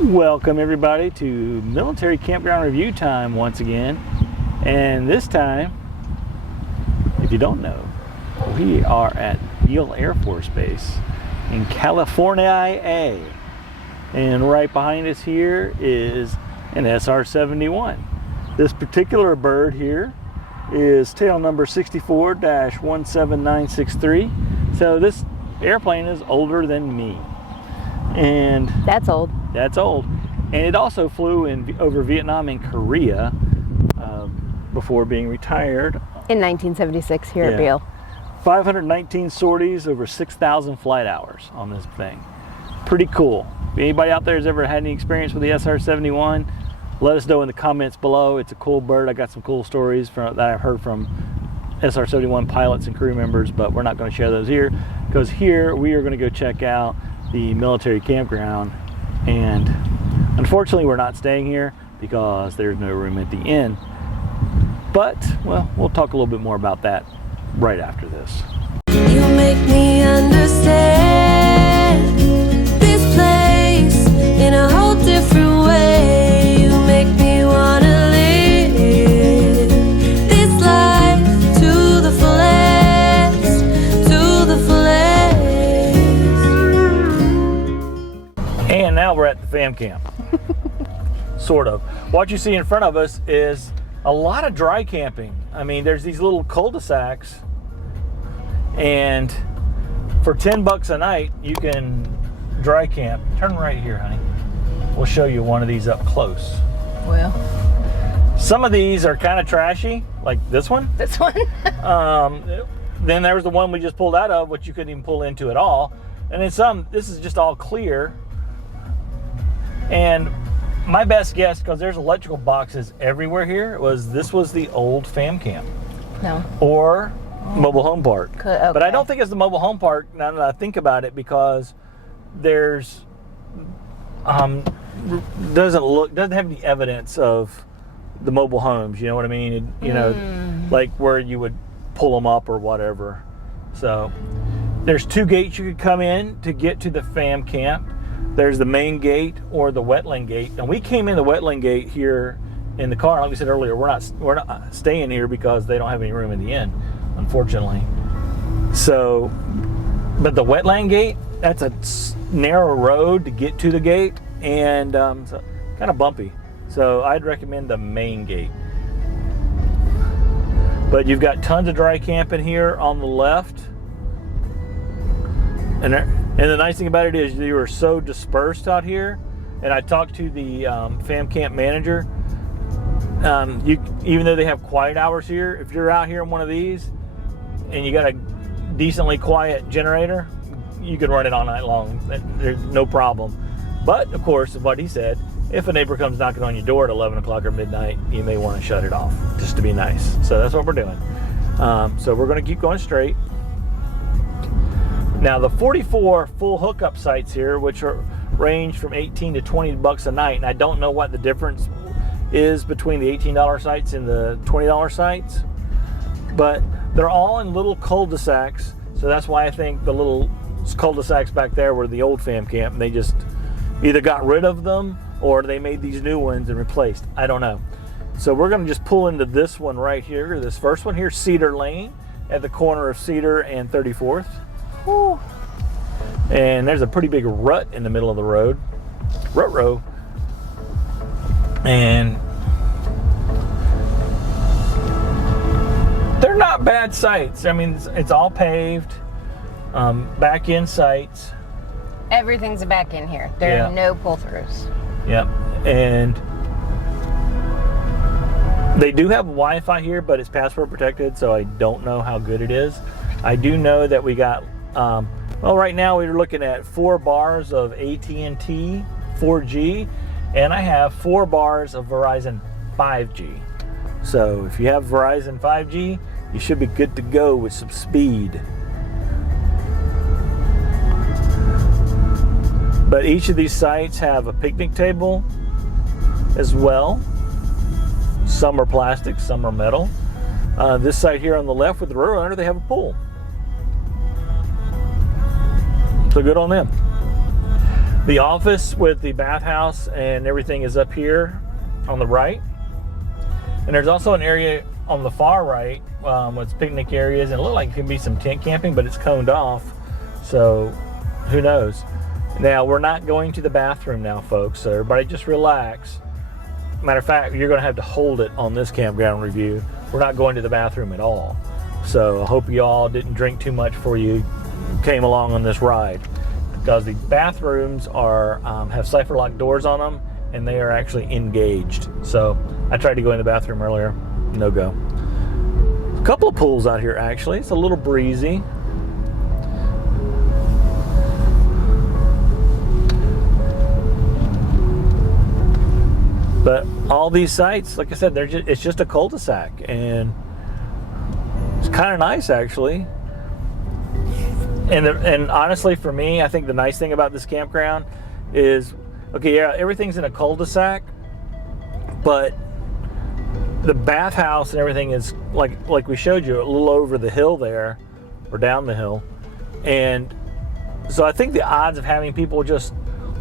Welcome everybody to military campground review time once again, and this time, if you don't know, we are at Beale Air Force Base in California, and right behind us here is an SR-71. This particular bird here is tail number 64-17963. So this airplane is older than me, and that's old. That's old. And it also flew over Vietnam and Korea before being retired. In 1976 here at Beale. 519 sorties, over 6,000 flight hours on this thing. Pretty cool. If anybody out there has ever had any experience with the SR-71, let us know in the comments below. It's a cool bird. I got some cool stories that I've heard from SR-71 pilots and crew members, but we're not going to share those here, because here we are going to go check out the military campground. And unfortunately we're not staying here because there's no room at the inn, but well, we'll talk a little bit more about that right after this. You make me understand this place in a whole different way. You make me wanna live this life to the fullest, to the fullest. And now we're at the fam camp. Sort of. What you see in front of us is a lot of dry camping. I mean, there's these little cul-de-sacs, and for 10 bucks a night you can dry camp. Turn right here, honey. We'll show you one of these up close. Well, some of these are kind of trashy, like this one. This one? Then there's the one we just pulled out of, which you couldn't even pull into at all. And then some, this is just all clear. And my best guess, because there's electrical boxes everywhere here, was this was the old fam camp. No. Or mobile home park. Okay. But I don't think it's the mobile home park now that I think about it, because there's doesn't have any evidence of the mobile homes, you know what I mean? You know, like where you would pull them up or whatever. So there's two gates you could come in to get to the fam camp. There's the main gate or the wetland gate, and we came in the wetland gate here in the car. Like we said earlier, we're not staying here because they don't have any room in the inn, unfortunately. So, but the wetland gate, that's a narrow road to get to the gate, and so kind of bumpy. So I'd recommend the main gate. But you've got tons of dry camping here on the left, and the nice thing about it is you are so dispersed out here. And I talked to the fam camp manager. Even though they have quiet hours here, if you're out here in one of these and you got a decently quiet generator, you can run it all night long. There's no problem. But of course, what he said, if a neighbor comes knocking on your door at 11 o'clock or midnight, you may want to shut it off just to be nice. So that's what we're doing. So we're going to keep going straight. Now the 44 full hookup sites here, which range from 18 to 20 bucks a night, and I don't know what the difference is between the $18 sites and the $20 sites, but they're all in little cul-de-sacs. So that's why I think the little cul-de-sacs back there were the old fam camp, and they just either got rid of them or they made these new ones and replaced. I don't know. So we're going to just pull into this one right here, this first one here, Cedar Lane, at the corner of Cedar and 34th. Woo. And there's a pretty big rut in the middle of the road, rut row, and they're not bad sites. I mean, it's all paved, back in sites. Everything's back in here. There are no pull-throughs. Yep. And they do have Wi-Fi here, but it's password protected, so I don't know how good it is. I do know that we got well, right now we're looking at 4 bars of AT&T 4G, and I have 4 bars of Verizon 5G. So if you have Verizon 5G, you should be good to go with some speed. But each of these sites have a picnic table as well. Some are plastic, some are metal. This site here on the left with the Roadrunner, they have a pool. So good on them. The office with the bathhouse and everything is up here on the right. And there's also an area on the far right with picnic areas, and it looks like it could be some tent camping, but it's coned off. So who knows? Now, we're not going to the bathroom now, folks, so everybody just relax. Matter of fact, you're going to have to hold it on this campground review. We're not going to the bathroom at all. So I hope you all didn't drink too much before you came along on this ride, because the bathrooms are have cipher lock doors on them, and they are actually engaged. So I tried to go in the bathroom earlier, no go. A couple of pools out here actually. It's a little breezy. But all these sites, like I said, it's just a cul-de-sac, and it's kind of nice actually. And honestly, for me, I think the nice thing about this campground is, okay, yeah, everything's in a cul-de-sac, but the bathhouse and everything is like we showed you, a little over the hill there, or down the hill. And so I think the odds of having people just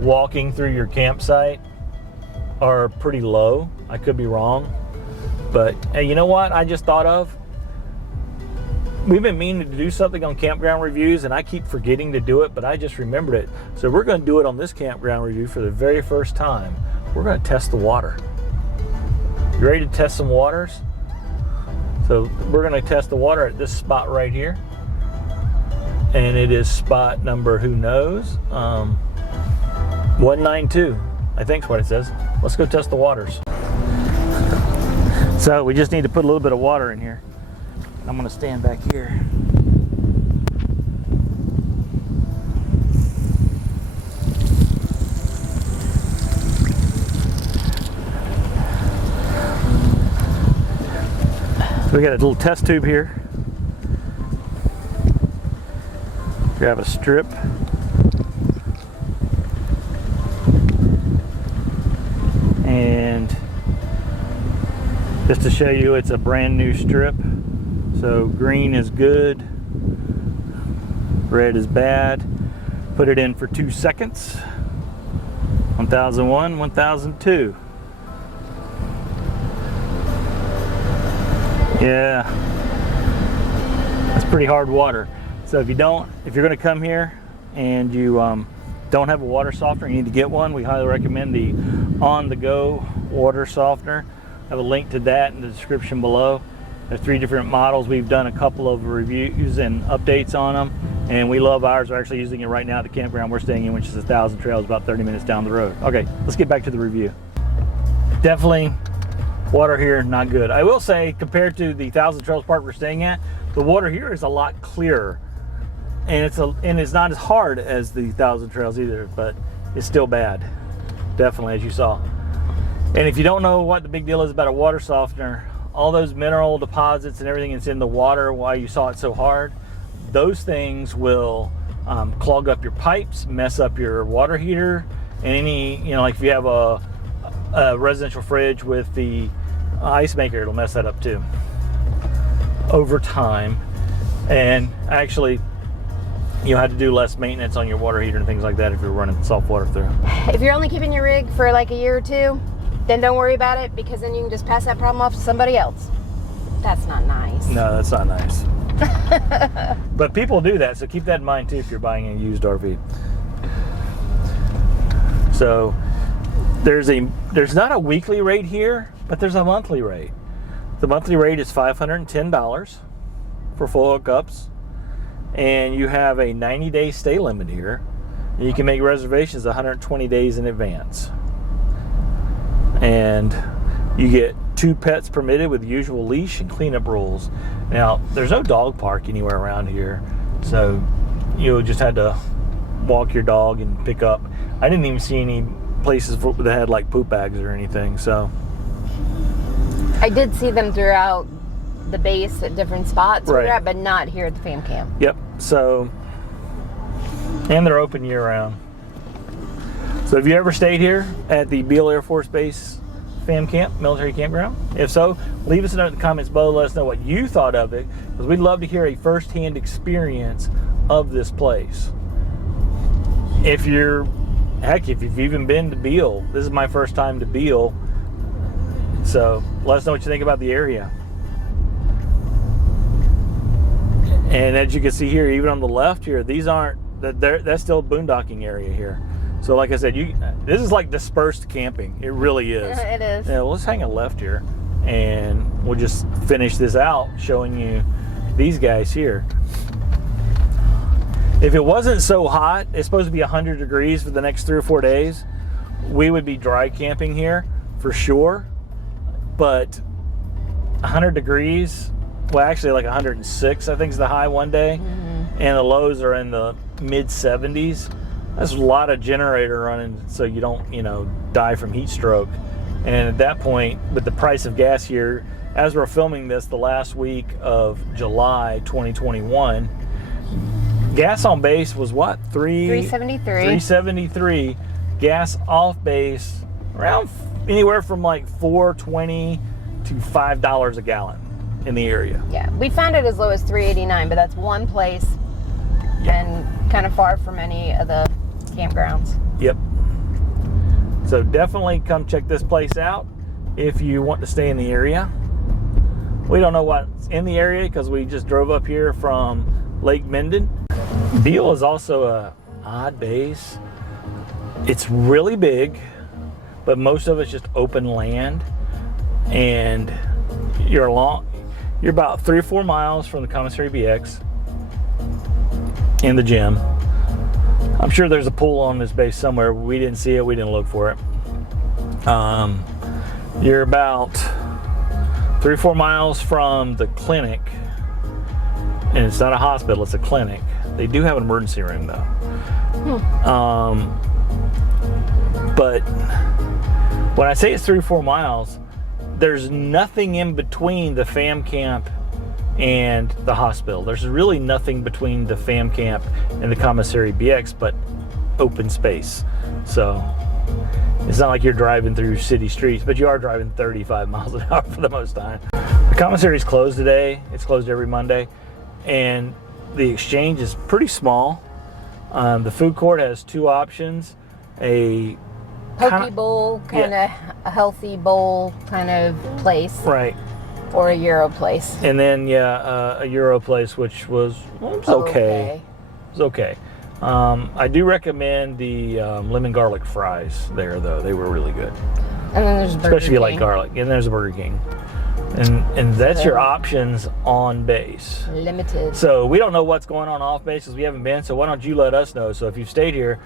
walking through your campsite are pretty low. I could be wrong, but hey, you know what I just thought of? We've been meaning to do something on campground reviews, and I keep forgetting to do it, but I just remembered it. So we're going to do it on this campground review for the very first time. We're going to test the water. You ready to test some waters? So we're going to test the water at this spot right here, and it is spot number, who knows, 192. I think is what it says. Let's go test the waters. So we just need to put a little bit of water in here. I'm gonna stand back here. So we got a little test tube here. Grab a strip. And just to show you, it's a brand new strip. So green is good, red is bad. Put it in for 2 seconds. 1001, 1002. Yeah, that's pretty hard water. So if you're gonna come here and you don't have a water softener, you need to get one. We highly recommend the on-the-go water softener. I have a link to that in the description below. There's 3 different models. We've done a couple of reviews and updates on them, and we love ours. We're actually using it right now at the campground we're staying in, which is 1,000 Trails, about 30 minutes down the road. Okay, let's get back to the review. Definitely, water here, not good. I will say, compared to the 1,000 Trails park we're staying at, the water here is a lot clearer. And it's not as hard as the 1,000 Trails either, but it's still bad. Definitely, as you saw. And if you don't know what the big deal is about a water softener, all those mineral deposits and everything that's in the water, why you saw it so hard, those things will clog up your pipes, mess up your water heater, and any, like if you have a residential fridge with the ice maker, it'll mess that up too over time. And actually, you'll have to do less maintenance on your water heater and things like that if you're running soft water through. If you're only keeping your rig for like a year or 2, then don't worry about it, because then you can just pass that problem off to somebody else. That's not nice. No, that's not nice. But people do that, so keep that in mind too if you're buying a used RV. So there's not a weekly rate here, but there's a monthly rate. The monthly rate is $510 for full hookups, and you have a 90-day stay limit here. You can make reservations 120 days in advance. And you get 2 pets permitted with usual leash and cleanup rules. Now, there's no dog park anywhere around here, so you just had to walk your dog and pick up. I didn't even see any places that had like poop bags or anything. So I did see them throughout the base at different spots, right, but not here at the fam camp. Yep. So, and they're open year round. So have you ever stayed here at the Beale Air Force Base Fam Camp, military campground? If so, leave us a note in the comments below. Let us know what you thought of it, because we'd love to hear a first-hand experience of this place. If you heck, if you've even been to Beale, this is my first time to Beale. So let us know what you think about the area. And as you can see here, even on the left here, these aren't, that's still a boondocking area here. So like I said, this is like dispersed camping. It really is. It is. Yeah, well, let's hang a left here, and we'll just finish this out showing you these guys here. If it wasn't so hot, it's supposed to be 100 degrees for the next 3 or 4 days, we would be dry camping here for sure. But 100 degrees, well, actually like 106, I think is the high one day, and the lows are in the mid 70s. That's a lot of generator running, so you don't, die from heat stroke. And at that point, with the price of gas here, as we're filming this, the last week of July 2021, gas on base was what? $3.73. Gas off base around anywhere from like $4.20 to $5 a gallon in the area. Yeah, we found it as low as $3.89, but that's one place, and kind of far from any of the campgrounds. Yep. So definitely come check this place out if you want to stay in the area. We don't know what's in the area because we just drove up here from Lake Minden. Beale is also a odd base. It's really big, but most of it's just open land, and you're about 3 or 4 miles from the commissary BX and the gym. I'm sure there's a pool on this base somewhere. We didn't see it. We didn't look for it. You're about 3 or 4 miles from the clinic, and it's not a hospital, it's a clinic. They do have an emergency room though. But when I say it's 3 or 4 miles, there's nothing in between the fam camp and the hospital. There's really nothing between the fam camp and the commissary BX but open space. So it's not like you're driving through city streets, but you are driving 35 miles an hour for the most time. The commissary is closed today. It's closed every Monday, and the exchange is pretty small. The food court has 2 options: a Poke bowl, kind of a healthy bowl kind of place, right, or a Euro place. and then a Euro place, which was okay. It was okay. I do recommend the lemon garlic fries there, though. They were really good. And then there's Burger Especially if you like King. garlic. And there's a Burger King. And that's your options on base. Limited. So we don't know what's going on off base because we haven't been. So why don't you let us know? So if you've stayed here,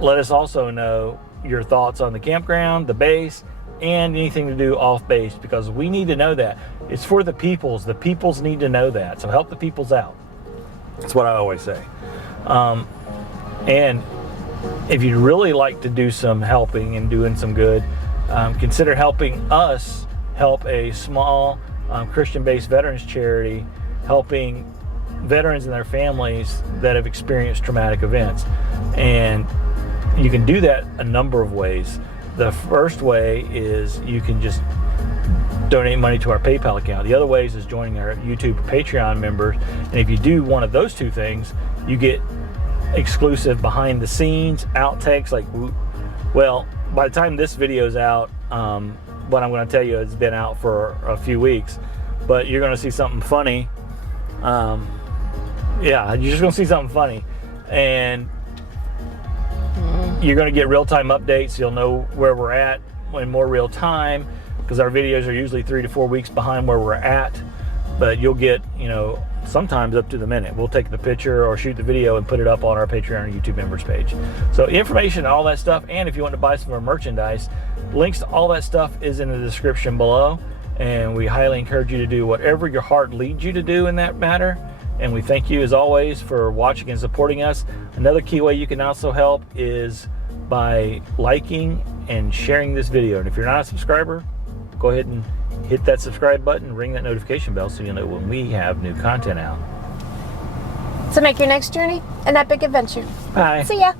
let us also know your thoughts on the campground, the base, and anything to do off base, because we need to know that. It's for the peoples. The peoples need to know that. So help the peoples out. That's what I always say. And if you'd really like to do some helping and doing some good, consider helping us help a small Christian-based veterans charity, helping veterans and their families that have experienced traumatic events. And you can do that a number of ways. The first way is you can just donate money to our PayPal account. The other ways is joining our YouTube or Patreon members. And if you do one of those 2 things, you get exclusive behind the scenes outtakes. Well, by the time this video is out, what I'm going to tell you has been out for a few weeks, but you're going to see something funny. You're just going to see something funny, and you're going to get real-time updates. You'll know where we're at in more real time, because our videos are usually 3 to 4 weeks behind where we're at, but you'll get, sometimes up to the minute. We'll take the picture or shoot the video and put it up on our Patreon or YouTube members page. So information on all that stuff, and if you want to buy some of our merchandise, links to all that stuff is in the description below, and we highly encourage you to do whatever your heart leads you to do in that matter. And we thank you as always for watching and supporting us. Another key way you can also help is by liking and sharing this video. And if you're not a subscriber, go ahead and hit that subscribe button, ring that notification bell so you'll know when we have new content out. So make your next journey an epic adventure. Bye. See ya.